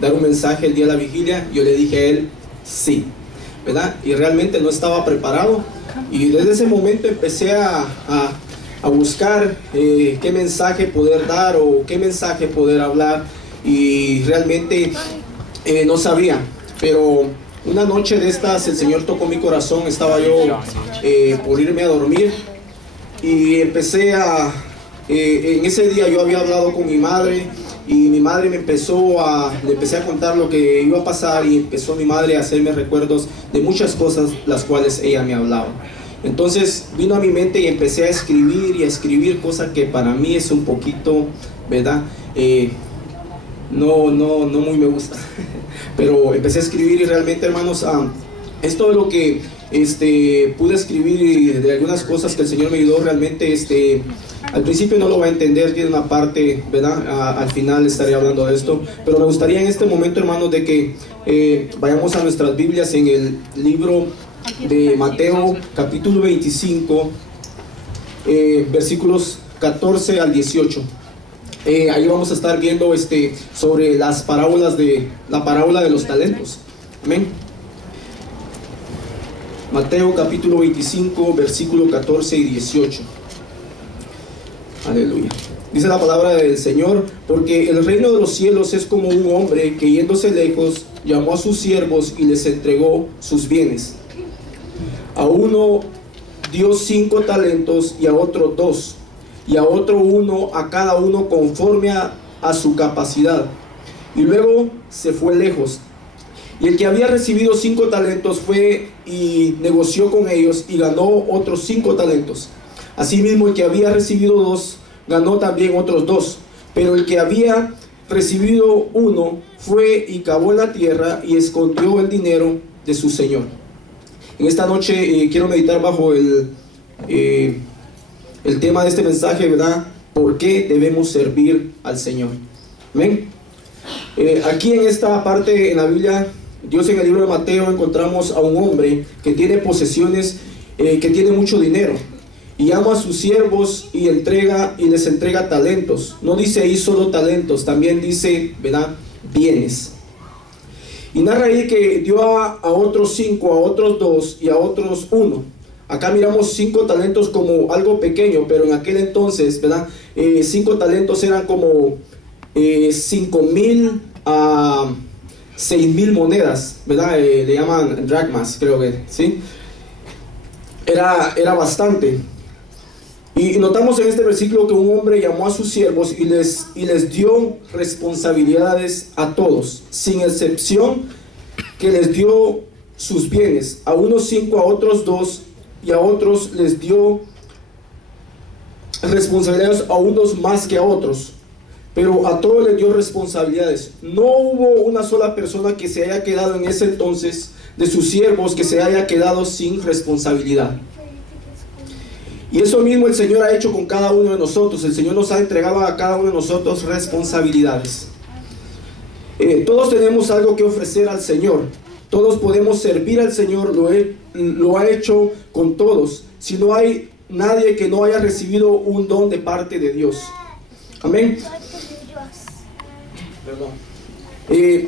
dar un mensaje el día de la vigilia, yo le dije a él, sí, ¿verdad? Y realmente no estaba preparado, y desde ese momento empecé a buscar qué mensaje poder dar o qué mensaje poder hablar, y realmente no sabía, pero una noche de estas el Señor tocó mi corazón. Estaba yo por irme a dormir y empecé en ese día yo había hablado con mi madre, y mi madre le empecé a contar lo que iba a pasar, y empezó mi madre a hacerme recuerdos de muchas cosas las cuales ella me hablaba. Entonces vino a mi mente y empecé a escribir cosas que para mí es un poquito, ¿verdad? No muy me gusta, pero empecé a escribir, y realmente, hermanos, es todo lo que pude escribir de algunas cosas que el Señor me ayudó. Realmente al principio no lo va a entender, tiene una parte, ¿verdad? Al final estaré hablando de esto, pero me gustaría en este momento, hermanos, de que vayamos a nuestras Biblias en el libro de Mateo, capítulo 25, versículos 14 al 18. Ahí vamos a estar viendo sobre las parábolas la parábola de los talentos. Amén. Mateo capítulo 25, versículo 14 y 18. Aleluya. Dice la palabra del Señor: porque el reino de los cielos es como un hombre que, yéndose lejos, llamó a sus siervos y les entregó sus bienes. A uno dio 5 talentos, y a otro 2, y a otro 1, a cada uno conforme a su capacidad. Y luego se fue lejos. Y el que había recibido 5 talentos fue y negoció con ellos, y ganó otros 5 talentos. Asimismo, el que había recibido 2 ganó también otros 2. Pero el que había recibido 1 fue y cavó en la tierra y escondió el dinero de su señor. En esta noche quiero meditar bajo el tema de este mensaje, ¿verdad? ¿Por qué debemos servir al Señor? Amén. Aquí en esta parte en la Biblia, Dios, en el libro de Mateo, encontramos a un hombre que tiene posesiones, que tiene mucho dinero, y ama a sus siervos y les entrega talentos. No dice ahí solo talentos, también dice, ¿verdad?, bienes. Y narra ahí que dio a otros 5, a otros 2 y a otros 1. Acá miramos 5 talentos como algo pequeño, pero en aquel entonces, ¿verdad? 5 talentos eran como 5,000 a 6,000 monedas, ¿verdad? Le llaman dracmas, creo que, ¿sí? Era bastante. Y notamos en este versículo que un hombre llamó a sus siervos y les dio responsabilidades a todos, sin excepción, que les dio sus bienes. A unos 5, a otros 2, y a otros les dio responsabilidades, a unos más que a otros, pero a todos les dio responsabilidades. No hubo una sola persona que se haya quedado en ese entonces de sus siervos que se haya quedado sin responsabilidad. Y eso mismo el Señor ha hecho con cada uno de nosotros. El Señor nos ha entregado a cada uno de nosotros responsabilidades. Todos tenemos algo que ofrecer al Señor. Todos podemos servir al Señor. Lo ha hecho con todos. Si no hay nadie que no haya recibido un don de parte de Dios. Amén.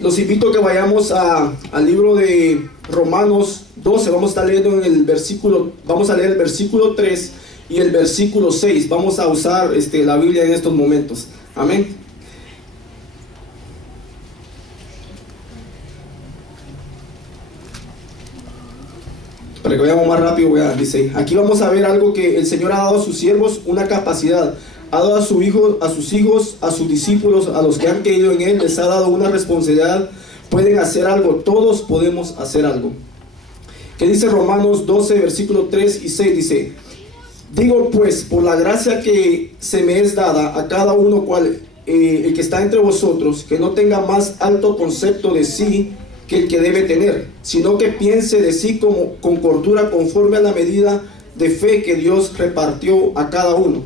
Los invito a que vayamos al libro de Romanos 12. Vamos a estar leyendo vamos a leer el versículo 3 y el versículo 6. Vamos a usar la Biblia en estos momentos. Amén. Para que vayamos más rápido, dice, aquí vamos a ver algo que el Señor ha dado a sus siervos, una capacidad. Ha dado a sus hijos, a sus discípulos, a los que han creído en Él, les ha dado una responsabilidad. Pueden hacer algo, todos podemos hacer algo. ¿Qué dice Romanos 12, versículo 3 y 6? Dice: digo pues, por la gracia que se me es dada a cada uno el que está entre vosotros, que no tenga más alto concepto de sí que el que debe tener, sino que piense de sí con cordura, conforme a la medida de fe que Dios repartió a cada uno.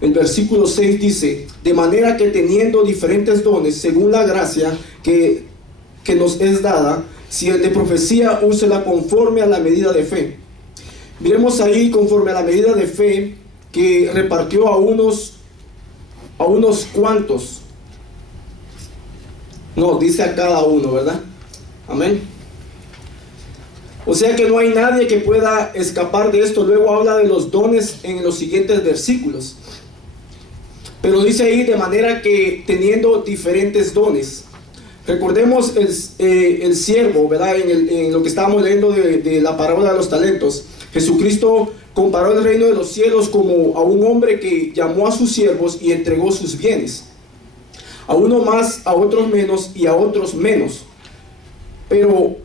El versículo 6 dice: de manera que teniendo diferentes dones, según la gracia que nos es dada, si el de profecía, úsela conforme a la medida de fe. Miremos ahí, conforme a la medida de fe que repartió a unos cuantos. No, dice a cada uno, ¿verdad? Amén. O sea que no hay nadie que pueda escapar de esto. Luego habla de los dones en los siguientes versículos. Pero dice ahí, de manera que teniendo diferentes dones. Recordemos el siervo, ¿verdad? En lo que estábamos leyendo de la parábola de los talentos. Jesucristo comparó el reino de los cielos como a un hombre que llamó a sus siervos y entregó sus bienes. A uno más, a otros menos y a otros menos. Pero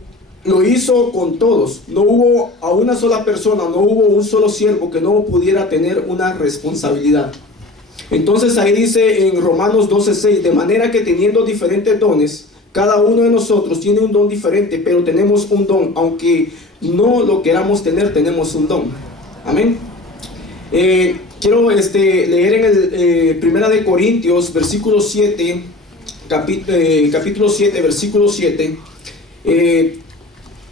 lo hizo con todos. No hubo a una sola persona, no hubo un solo siervo que no pudiera tener una responsabilidad. Entonces ahí dice en Romanos 12:6, de manera que teniendo diferentes dones, cada uno de nosotros tiene un don diferente, pero tenemos un don, aunque no lo queramos tener, tenemos un don. Amén. Quiero leer en el Primera de Corintios, versículo 7, capítulo 7, versículo 7.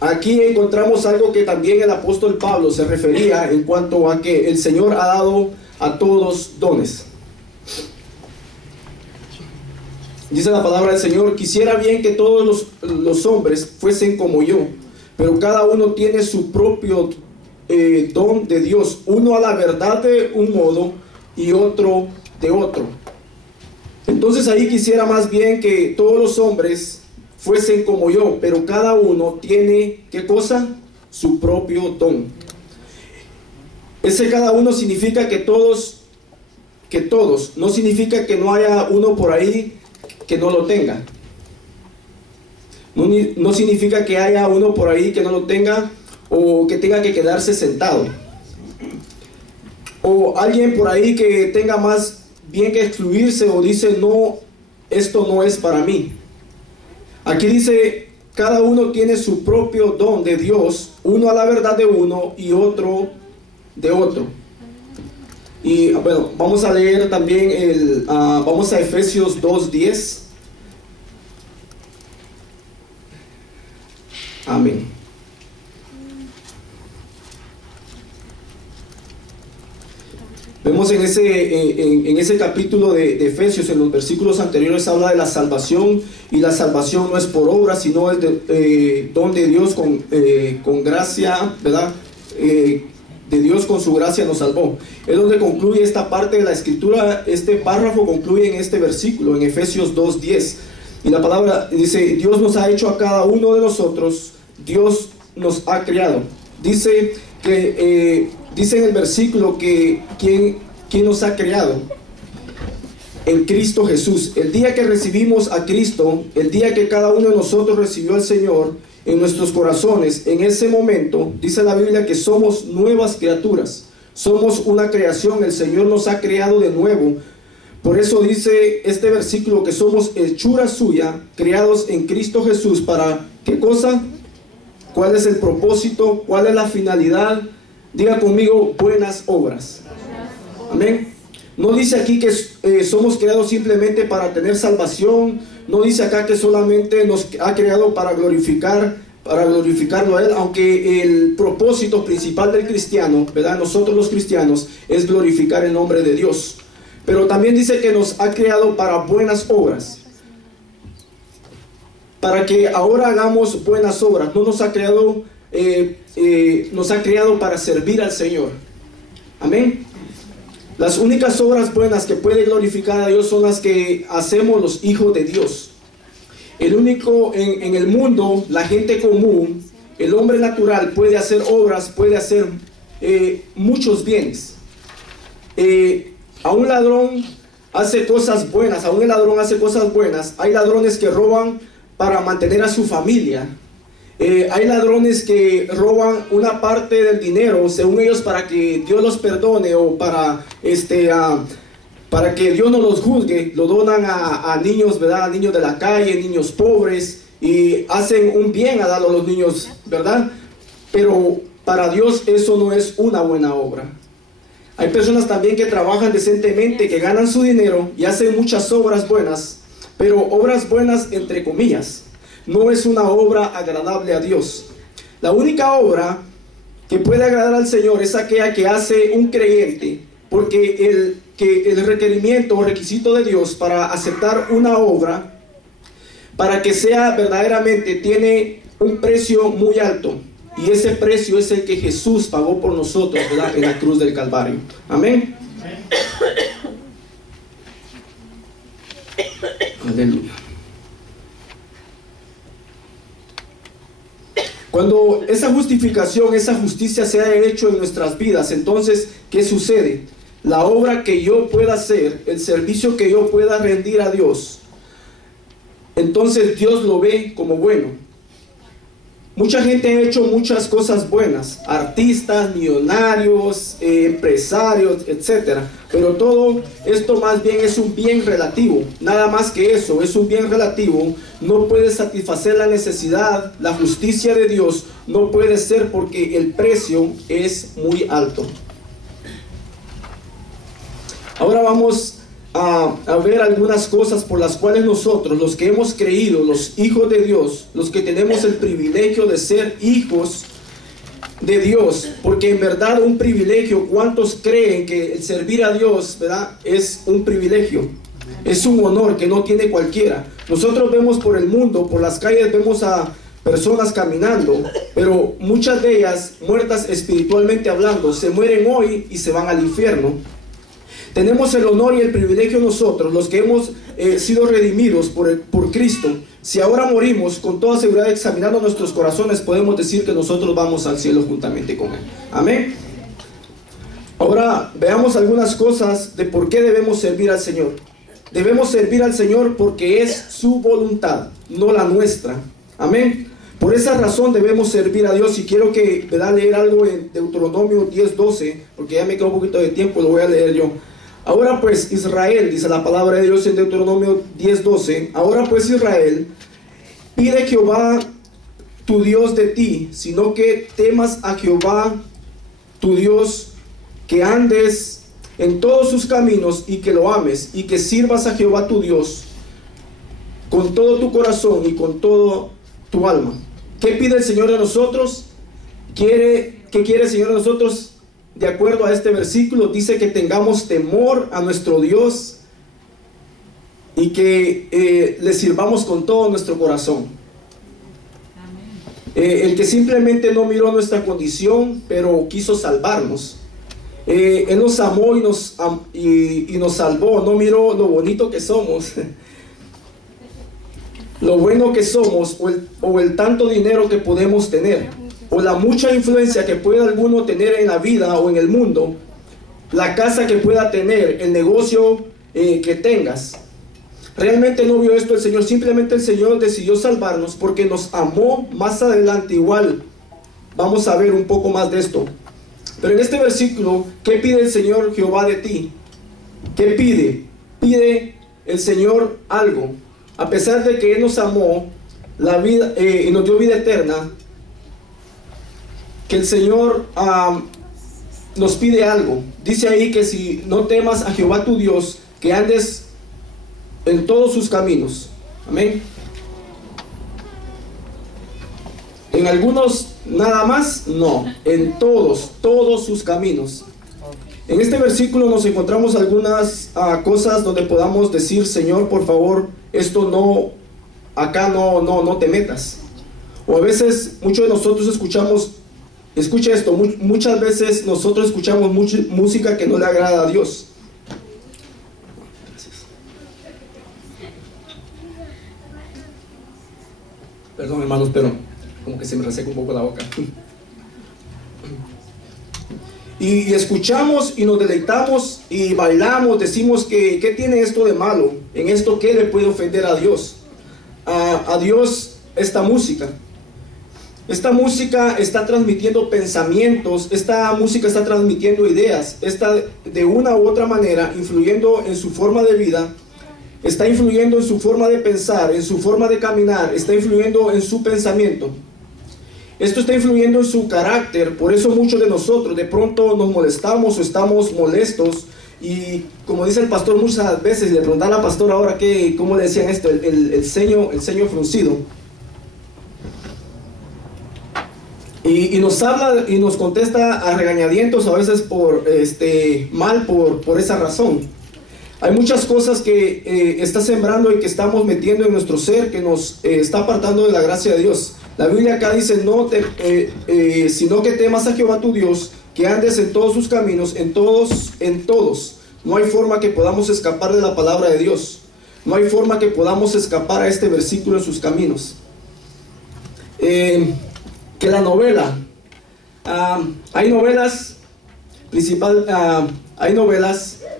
Aquí encontramos algo que también el apóstol Pablo se refería en cuanto a que el Señor ha dado a todos dones. Dice la palabra del Señor: quisiera bien que todos los hombres fuesen como yo, pero cada uno tiene su propio don de Dios, uno a la verdad de un modo y otro de otro. Entonces ahí quisiera más bien que todos los hombres fuesen como yo, pero cada uno tiene, ¿qué cosa? Su propio don. Ese cada uno significa que todos, no significa que no haya uno por ahí que no lo tenga. No significa que haya uno por ahí que no lo tenga o que tenga que quedarse sentado. O alguien por ahí que tenga más bien que excluirse o dice, no, esto no es para mí. Aquí dice, cada uno tiene su propio don de Dios, uno a la verdad de uno y otro de otro. Y bueno, vamos a leer también vamos a Efesios 2:10. Amén. Vemos en ese capítulo de Efesios, en los versículos anteriores, habla de la salvación, y la salvación no es por obra, sino es don de Dios con gracia, ¿verdad? De Dios con su gracia nos salvó. Es donde concluye esta parte de la escritura. Este párrafo concluye en este versículo, en Efesios 2:10. Y la palabra dice, Dios nos ha hecho a cada uno de nosotros, Dios nos ha creado. Dice en el versículo que ¿quién nos ha creado? En Cristo Jesús. El día que recibimos a Cristo, el día que cada uno de nosotros recibió al Señor en nuestros corazones, en ese momento dice la Biblia que somos nuevas criaturas, somos una creación. El Señor nos ha creado de nuevo. Por eso dice este versículo que somos hechura suya, creados en Cristo Jesús. ¿Para qué cosa? ¿Cuál es el propósito? ¿Cuál es la finalidad? Diga conmigo, buenas obras. Amén. No dice aquí que somos creados simplemente para tener salvación. No dice acá que solamente nos ha creado para glorificarlo a Él, aunque el propósito principal del cristiano, ¿verdad? Nosotros los cristianos, es glorificar el nombre de Dios. Pero también dice que nos ha creado para buenas obras, para que ahora hagamos buenas obras. No nos ha creado, nos ha creado para servir al Señor. Amén. Las únicas obras buenas que puede glorificar a Dios son las que hacemos los hijos de Dios. El único en el mundo, la gente común, el hombre natural puede hacer obras, puede hacer muchos bienes. A un ladrón hace cosas buenas, a un ladrón hace cosas buenas. Hay ladrones que roban para mantener a su familia. Hay ladrones que roban una parte del dinero, según ellos, para que Dios los perdone o para que Dios no los juzgue. Lo donan a niños, ¿verdad? A niños de la calle, niños pobres, y hacen un bien a darlo a los niños, ¿verdad? Pero para Dios eso no es una buena obra. Hay personas también que trabajan decentemente, que ganan su dinero y hacen muchas obras buenas, pero obras buenas entre comillas. No es una obra agradable a Dios. La única obra que puede agradar al Señor es aquella que hace un creyente, porque el requerimiento o requisito de Dios para aceptar una obra para que sea verdaderamente, tiene un precio muy alto. Y ese precio es el que Jesús pagó por nosotros, ¿verdad?, en la cruz del Calvario. Amén. Aleluya. Cuando esa justificación, esa justicia se ha hecho en nuestras vidas, entonces, ¿qué sucede? La obra que yo pueda hacer, el servicio que yo pueda rendir a Dios, entonces Dios lo ve como bueno. Mucha gente ha hecho muchas cosas buenas, artistas, millonarios, empresarios, etc. Pero todo esto más bien es un bien relativo, nada más que eso, es un bien relativo. No puede satisfacer la necesidad, la justicia de Dios no puede ser, porque el precio es muy alto. Ahora vamos a ver algunas cosas por las cuales nosotros, los que hemos creído, los hijos de Dios, los que tenemos el privilegio de ser hijos de Dios, porque en verdad un privilegio, ¿cuántos creen que el servir a Dios, verdad, es un privilegio? Es un honor que no tiene cualquiera. Nosotros vemos por el mundo, por las calles, vemos a personas caminando, pero muchas de ellas muertas espiritualmente hablando, se mueren hoy y se van al infierno. Tenemos el honor y el privilegio nosotros, los que hemos sido redimidos por Cristo. Si ahora morimos, con toda seguridad, examinando nuestros corazones, podemos decir que nosotros vamos al cielo juntamente con Él. Amén. Ahora veamos algunas cosas de por qué debemos servir al Señor. Debemos servir al Señor porque es su voluntad, no la nuestra. Amén. Por esa razón debemos servir a Dios. Y quiero que leer algo en Deuteronomio 10:12, porque ya me queda un poquito de tiempo, lo voy a leer yo. Ahora pues Israel, dice la palabra de Dios en Deuteronomio 10:12, ahora pues Israel, pide Jehová tu Dios de ti, sino que temas a Jehová tu Dios, que andes en todos sus caminos y que lo ames, y que sirvas a Jehová tu Dios con todo tu corazón y con todo tu alma. ¿Qué pide el Señor de nosotros? ¿Qué quiere el Señor de nosotros? De acuerdo a este versículo, dice que tengamos temor a nuestro Dios y que le sirvamos con todo nuestro corazón. El que simplemente no miró nuestra condición, pero quiso salvarnos. Él nos amó y nos salvó, no miró lo bonito que somos, lo bueno que somos, o el tanto dinero que podemos tener, o la mucha influencia que pueda alguno tener en la vida o en el mundo, la casa que pueda tener, el negocio que tengas. Realmente no vio esto el Señor, simplemente el Señor decidió salvarnos porque nos amó. Más adelante igual vamos a ver un poco más de esto. Pero en este versículo, ¿qué pide el Señor Jehová de ti? ¿Qué pide? Pide el Señor algo. A pesar de que Él nos amó la vida, y nos dio vida eterna, que el Señor nos pide algo. Dice ahí que si no temas a Jehová tu Dios, que andes en todos sus caminos. Amén. En algunos nada más, no, en todos sus caminos. En este versículo nos encontramos algunas cosas donde podamos decir: Señor, por favor, esto no, acá no te metas. O a veces muchos de nosotros escuchamos, escucha esto, muchas veces nosotros escuchamos música que no le agrada a Dios. Gracias. Perdón, hermanos, pero como que se me reseca un poco la boca. Y escuchamos y nos deleitamos y bailamos, decimos que ¿qué tiene esto de malo? ¿En esto qué le puede ofender a Dios? A Dios esta música. Esta música está transmitiendo pensamientos, esta música está transmitiendo ideas, está de una u otra manera influyendo en su forma de vida, está influyendo en su forma de pensar, en su forma de caminar, está influyendo en su pensamiento. Esto está influyendo en su carácter. Por eso muchos de nosotros de pronto nos molestamos o estamos molestos. Y como dice el pastor muchas veces, le preguntaba a la pastora ahora cómo le decían esto, el ceño fruncido. Y nos habla y nos contesta a regañadientos, a veces por esa razón. Hay muchas cosas que está sembrando y que estamos metiendo en nuestro ser, que nos está apartando de la gracia de Dios. La Biblia acá dice, sino que temas a Jehová tu Dios, que andes en todos sus caminos, en todos. No hay forma que podamos escapar de la palabra de Dios. No hay forma que podamos escapar a este versículo en sus caminos. Que la novela, hay novelas,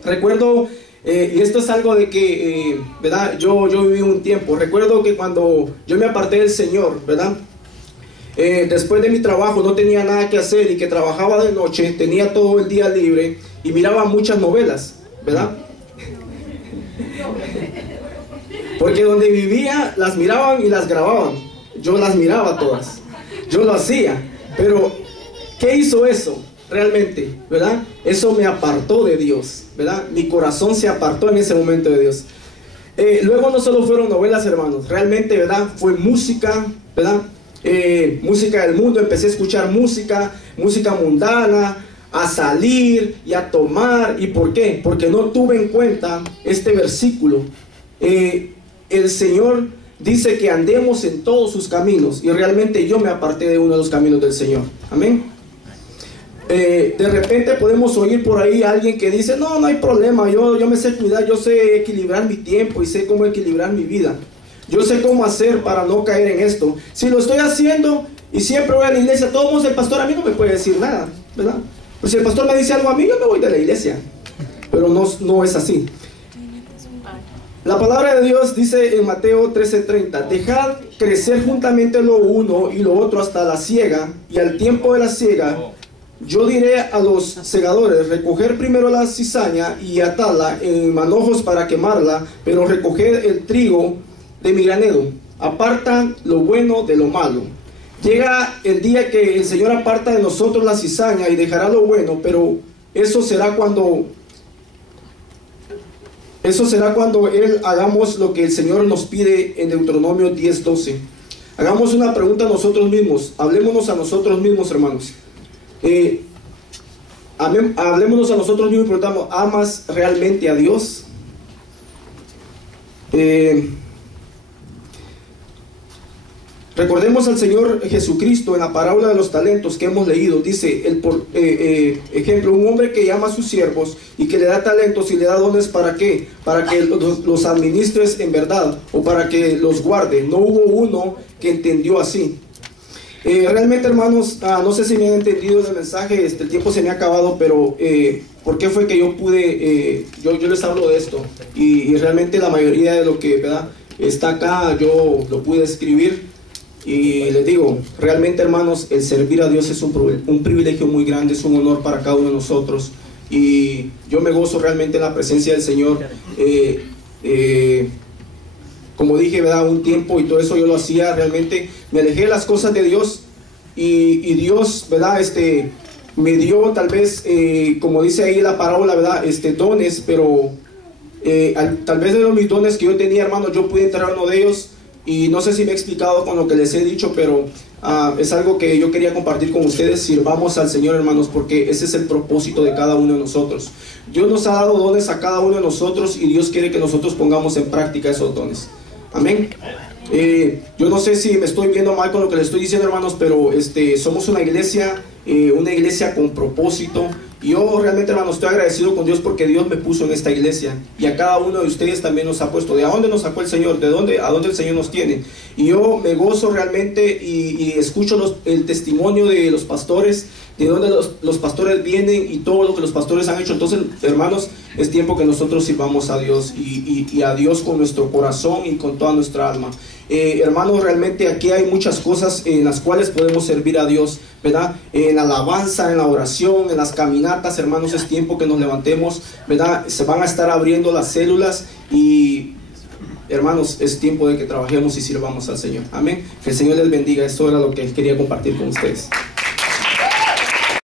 recuerdo, y esto es algo de que, ¿verdad? Yo viví un tiempo, recuerdo que cuando yo me aparté del Señor, ¿verdad? Después de mi trabajo no tenía nada que hacer y que trabajaba de noche, tenía todo el día libre y miraba muchas novelas, ¿verdad? Porque donde vivía las miraban y las grababan. Yo las miraba todas, yo lo hacía, pero ¿qué hizo eso? Realmente, ¿verdad? Eso me apartó de Dios, ¿verdad? Mi corazón se apartó en ese momento de Dios. Luego no solo fueron novelas, hermanos, realmente, ¿verdad? Fue música, ¿verdad? Música del mundo, empecé a escuchar música mundana, a salir y a tomar. ¿Y por qué? Porque no tuve en cuenta este versículo. El Señor dice que andemos en todos sus caminos, y realmente yo me aparté de uno de los caminos del Señor. Amén. De repente podemos oír por ahí a alguien que dice, no hay problema, yo me sé cuidar, yo sé equilibrar mi tiempo y sé cómo equilibrar mi vida. Yo sé cómo hacer para no caer en esto. Si lo estoy haciendo y siempre voy a la iglesia, todos el pastor a mí no me puede decir nada, ¿verdad? Pues si el pastor me dice algo a mí, yo me voy de la iglesia. Pero no es así. La palabra de Dios dice en Mateo 13:30, dejad crecer juntamente lo uno y lo otro hasta la siega, y al tiempo de la siega, yo diré a los segadores, recoger primero la cizaña y atarla en manojos para quemarla, pero recoged el trigo de mi granero, aparta lo bueno de lo malo. Llega el día que el Señor aparta de nosotros la cizaña y dejará lo bueno, pero eso será cuando Él hagamos lo que el Señor nos pide en Deuteronomio 10:12. Hagamos una pregunta a nosotros mismos, hablémonos a nosotros mismos, hermanos. Hablémonos a nosotros mismos y preguntamos, ¿amas realmente a Dios? Recordemos al Señor Jesucristo en la parábola de los talentos que hemos leído. Dice, ejemplo, un hombre que llama a sus siervos y que le da talentos y le da dones, ¿para qué? Para que los administres en verdad, o para que los guarde. No hubo uno que entendió así. Realmente, hermanos, no sé si me han entendido el mensaje, el tiempo se me ha acabado, pero ¿por qué fue que yo pude, yo les hablo de esto? Y realmente la mayoría de lo que, ¿verdad?, está acá, yo lo pude escribir. Y les digo, realmente, hermanos, el servir a Dios es un privilegio muy grande, es un honor para cada uno de nosotros. Y yo me gozo realmente en la presencia del Señor. Como dije, ¿verdad?, un tiempo y todo eso yo lo hacía, realmente me alejé de las cosas de Dios, y Dios, ¿verdad?, me dio tal vez, como dice ahí la parábola, ¿verdad?, dones, pero tal vez de mis dones que yo tenía, hermanos, yo pude entrar a uno de ellos. Y no sé si me he explicado con lo que les he dicho, pero es algo que yo quería compartir con ustedes. Sirvamos al Señor, hermanos, porque ese es el propósito de cada uno de nosotros. Dios nos ha dado dones a cada uno de nosotros, y Dios quiere que nosotros pongamos en práctica esos dones. Amén. Yo no sé si me estoy viendo mal con lo que les estoy diciendo, hermanos, pero somos una iglesia con propósito. Y yo realmente, hermanos, estoy agradecido con Dios porque Dios me puso en esta iglesia, y a cada uno de ustedes también nos ha puesto. ¿De dónde nos sacó el Señor? ¿A dónde el Señor nos tiene? Y yo me gozo realmente y escucho el testimonio de los pastores, de dónde los pastores vienen y todo lo que los pastores han hecho. Entonces, hermanos, es tiempo que nosotros sirvamos a Dios y a Dios con nuestro corazón y con toda nuestra alma. Hermanos, realmente aquí hay muchas cosas en las cuales podemos servir a Dios, ¿verdad? En la alabanza, en la oración, en las caminatas, hermanos, es tiempo que nos levantemos, ¿verdad? Se van a estar abriendo las células y, hermanos, es tiempo de que trabajemos y sirvamos al Señor. Amén. Que el Señor les bendiga. Esto era lo que quería compartir con ustedes.